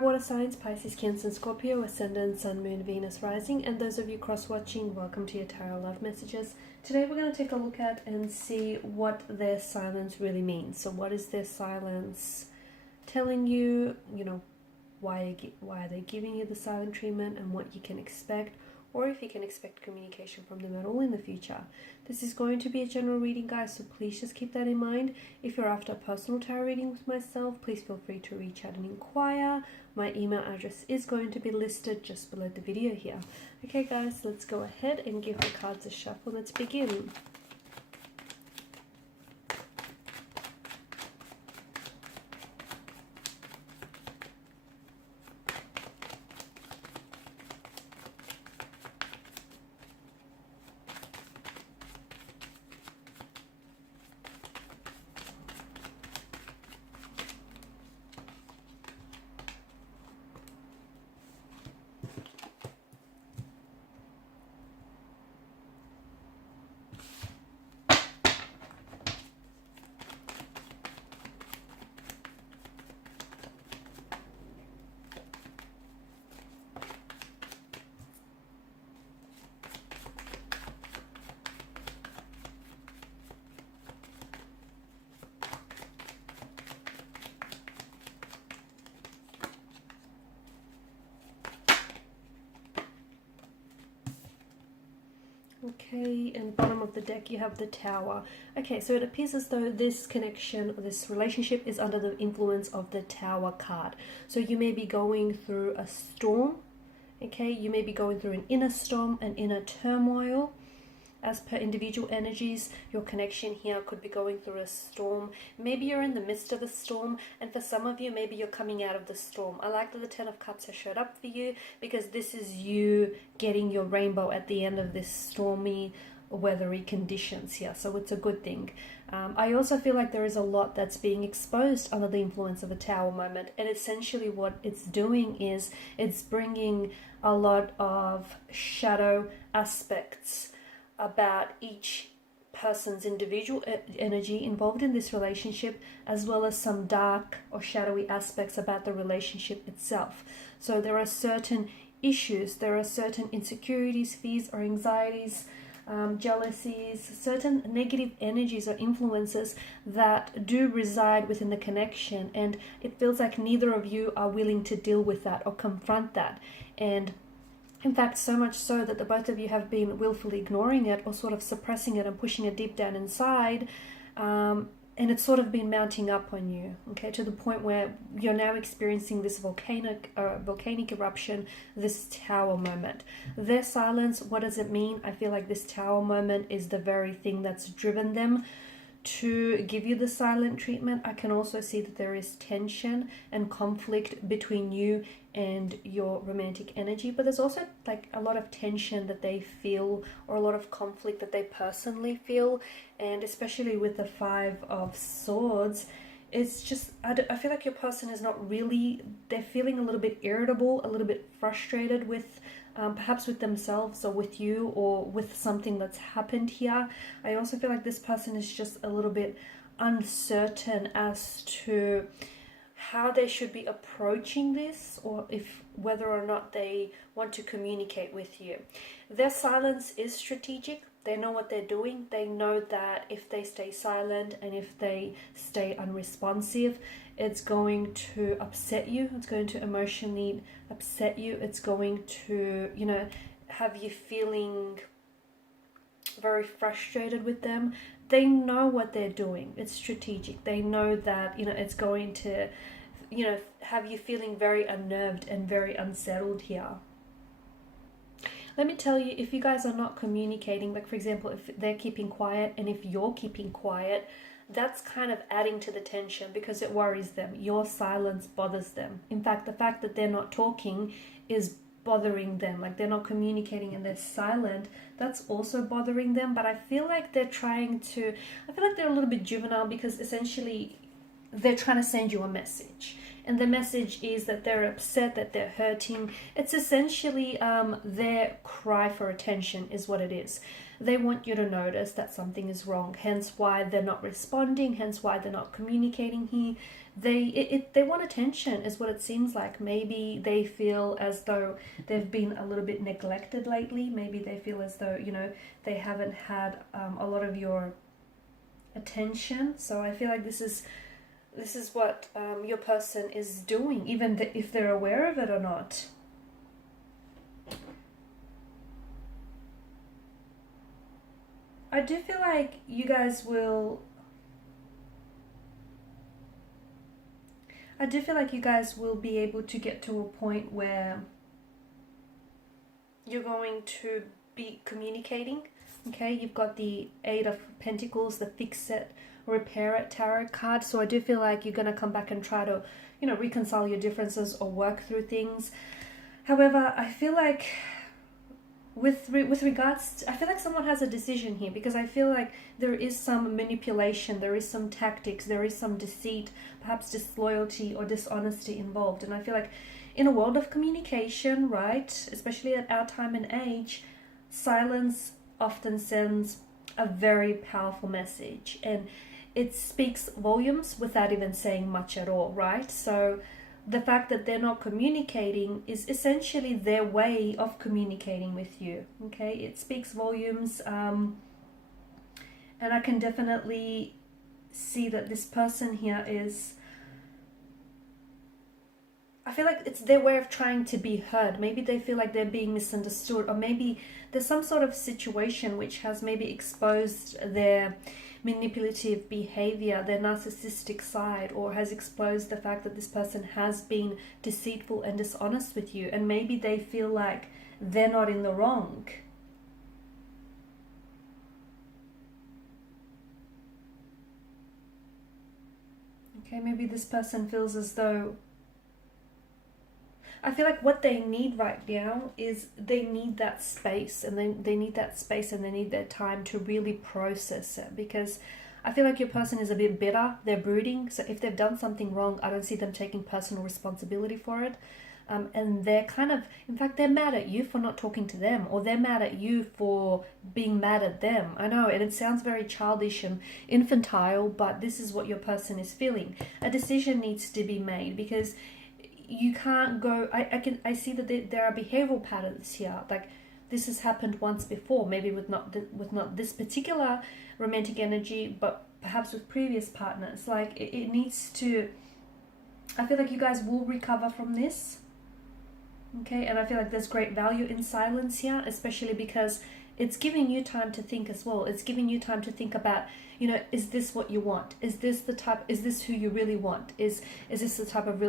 fire water signs, Pisces, Cancer, and Scorpio, Ascendant, Sun, Moon, Venus, Rising, and those of you cross-watching, welcome to your Tarot Love Messages. Today we're going to take a look at and see what their silence really means. So what is their silence telling you, why are they giving you the silent treatment and what you can expect, or if you can expect communication from them at all in the future. This is going to be a general reading, guys, so please just keep that in mind. If you're after a personal tarot reading with myself, please feel free to reach out and inquire. My email address is going to be listed just below the video here. Okay, guys, let's go ahead and give the cards a shuffle. Let's begin. Okay, and bottom of the deck you have the Tower. Okay, so it appears as though this connection, this relationship is under the influence of the Tower card. So you may be going through a storm, okay? You may be going through an inner storm, an inner turmoil. As per individual energies, your connection here could be going through a storm. Maybe you're in the midst of a storm, and for some of you, maybe you're coming out of the storm. I like that the Ten of Cups has showed up for you, because this is you getting your rainbow at the end of this stormy, weathery conditions here. So it's a good thing. I also feel like there is a lot that's being exposed under the influence of a Tower moment, and essentially what it's doing is it's bringing a lot of shadow aspects about each person's individual energy involved in this relationship, as well as some dark or shadowy aspects about the relationship itself. So there are certain issues, there are certain insecurities, fears or anxieties, jealousies, certain negative energies or influences that do reside within the connection, and it feels like neither of you are willing to deal with that or confront that. And in fact, so much so that the both of you have been willfully ignoring it or sort of suppressing it and pushing it deep down inside. And it's sort of been mounting up on you, okay, to the point where you're now experiencing this volcanic eruption, this Tower moment. Their silence, what does it mean? I feel like this Tower moment is the very thing that's driven them to give you the silent treatment. I can also see that there is tension and conflict between you and your romantic energy, but there's also like a lot of tension that they feel, or a lot of conflict that they personally feel. And especially with the Five of Swords, it's just, I feel like your person is not really, they're feeling a little bit irritable, a little bit frustrated with perhaps with themselves or with you or with something that's happened here. I also feel like this person is just a little bit uncertain as to how they should be approaching this, or if whether or not they want to communicate with you. Their silence is strategic. They know what they're doing. They know that if they stay silent and if they stay unresponsive, it's going to upset you. It's going to emotionally upset you. It's going to, have you feeling very frustrated with them. They know what they're doing. It's strategic. They know that, it's going to, have you feeling very unnerved and very unsettled here. Let me tell you, if you guys are not communicating, like for example, if they're keeping quiet and if you're keeping quiet, that's kind of adding to the tension because it worries them. Your silence bothers them. In fact, the fact that they're not talking is bothering them. Like they're not communicating and they're silent, that's also bothering them. But I feel like they're a little bit juvenile, because essentially they're trying to send you a message. And the message is that they're upset, that they're hurting. It's essentially their cry for attention is what it is. They want you to notice that something is wrong, hence why they're not responding, hence why they're not communicating here. they want attention is what it seems like. Maybe they feel as though they've been a little bit neglected lately. Maybe they feel as though, you know, they haven't had a lot of your attention. So I feel like this is what your person is doing, even if they're aware of it or not. I do feel like you guys will be able to get to a point where you're going to be communicating. Okay, you've got the Eight of Pentacles, the Fix It, Repair It tarot card. So I do feel like you're going to come back and try to, you know, reconcile your differences or work through things. However, I feel like with regards to, I feel like someone has a decision here, because I feel like there is some manipulation, there is some tactics, there is some deceit, perhaps disloyalty or dishonesty involved. And I feel like in a world of communication, right, especially at our time and age, silence often sends a very powerful message, and it speaks volumes without even saying much at all, right? So the fact that they're not communicating is essentially their way of communicating with you. Okay, it speaks volumes, and I can definitely see that this person here is, I feel like it's their way of trying to be heard. Maybe they feel like they're being misunderstood, or maybe there's some sort of situation which has maybe exposed their manipulative behavior, their narcissistic side, or has exposed the fact that this person has been deceitful and dishonest with you, and maybe they feel like they're not in the wrong. Okay, maybe this person feels as though, I feel like what they need right now is they need that space, and they need that space, and they need their time to really process it, because I feel like your person is a bit bitter, they're brooding. So if they've done something wrong, I don't see them taking personal responsibility for it. And they're kind of, in fact, they're mad at you for not talking to them, or they're mad at you for being mad at them. I know, and it sounds very childish and infantile, but this is what your person is feeling. A decision needs to be made, because you can't go, I see that there are behavioral patterns here. Like, this has happened once before, maybe with not this particular romantic energy, but perhaps with previous partners. Like, it needs to, I feel like you guys will recover from this. Okay, and I feel like there's great value in silence here, especially because it's giving you time to think as well. It's giving you time to think about, you know, is this what you want? Is this the type, is this who you really want? Is this the type of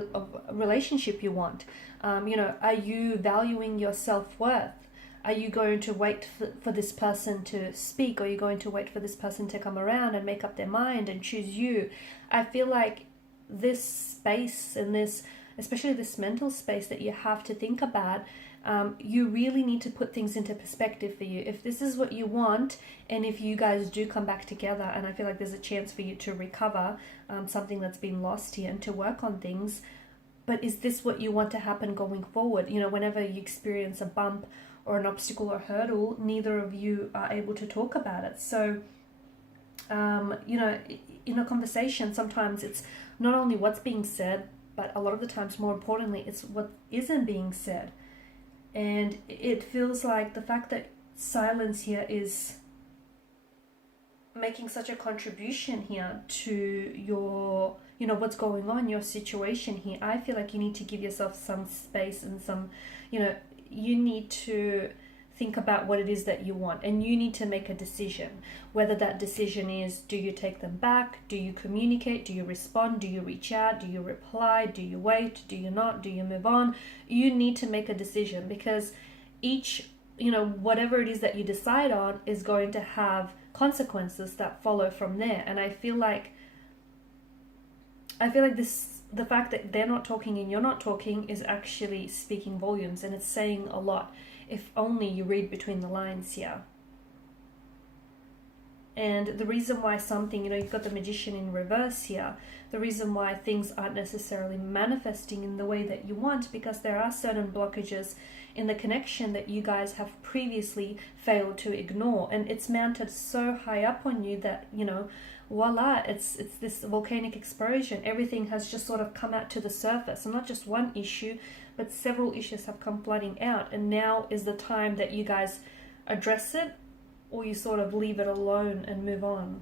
relationship you want? You know, are you valuing your self-worth? Are you going to wait for this person to speak? Or are you going to wait for this person to come around and make up their mind and choose you? I feel like this space and this, especially this mental space that you have to think about, you really need to put things into perspective for you. If this is what you want, and if you guys do come back together, and I feel like there's a chance for you to recover something that's been lost here and to work on things, but is this what you want to happen going forward? You know, whenever you experience a bump or an obstacle or hurdle, neither of you are able to talk about it. So, you know, in a conversation, sometimes it's not only what's being said, but a lot of the times, more importantly, it's what isn't being said. And it feels like the fact that silence here is making such a contribution here to your, you know, what's going on, your situation here. I feel like you need to give yourself some space and some, you know, you need to think about what it is that you want, and you need to make a decision. Whether that decision is, do you take them back? Do you communicate? Do you respond? Do you reach out? Do you reply? Do you wait? Do you not? Do you move on? You need to make a decision, because each, you know, whatever it is that you decide on is going to have consequences that follow from there. And I feel like this, the fact that they're not talking and you're not talking, is actually speaking volumes, and it's saying a lot. If only you read between the lines here. And the reason why something, you know, you've got the Magician in reverse here, the reason why things aren't necessarily manifesting in the way that you want, because there are certain blockages in the connection that you guys have previously failed to ignore. And it's mounted so high up on you that, you know, voila, it's this volcanic explosion. Everything has just sort of come out to the surface, and not just one issue, but several issues have come flooding out. And now is the time that you guys address it, or you sort of leave it alone and move on.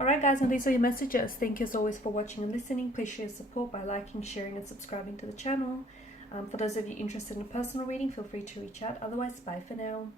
Alright guys, and these are your messages. Thank you as always for watching and listening. Please show your support by liking, sharing and subscribing to the channel. For those of you interested in a personal reading, feel free to reach out. Otherwise, bye for now.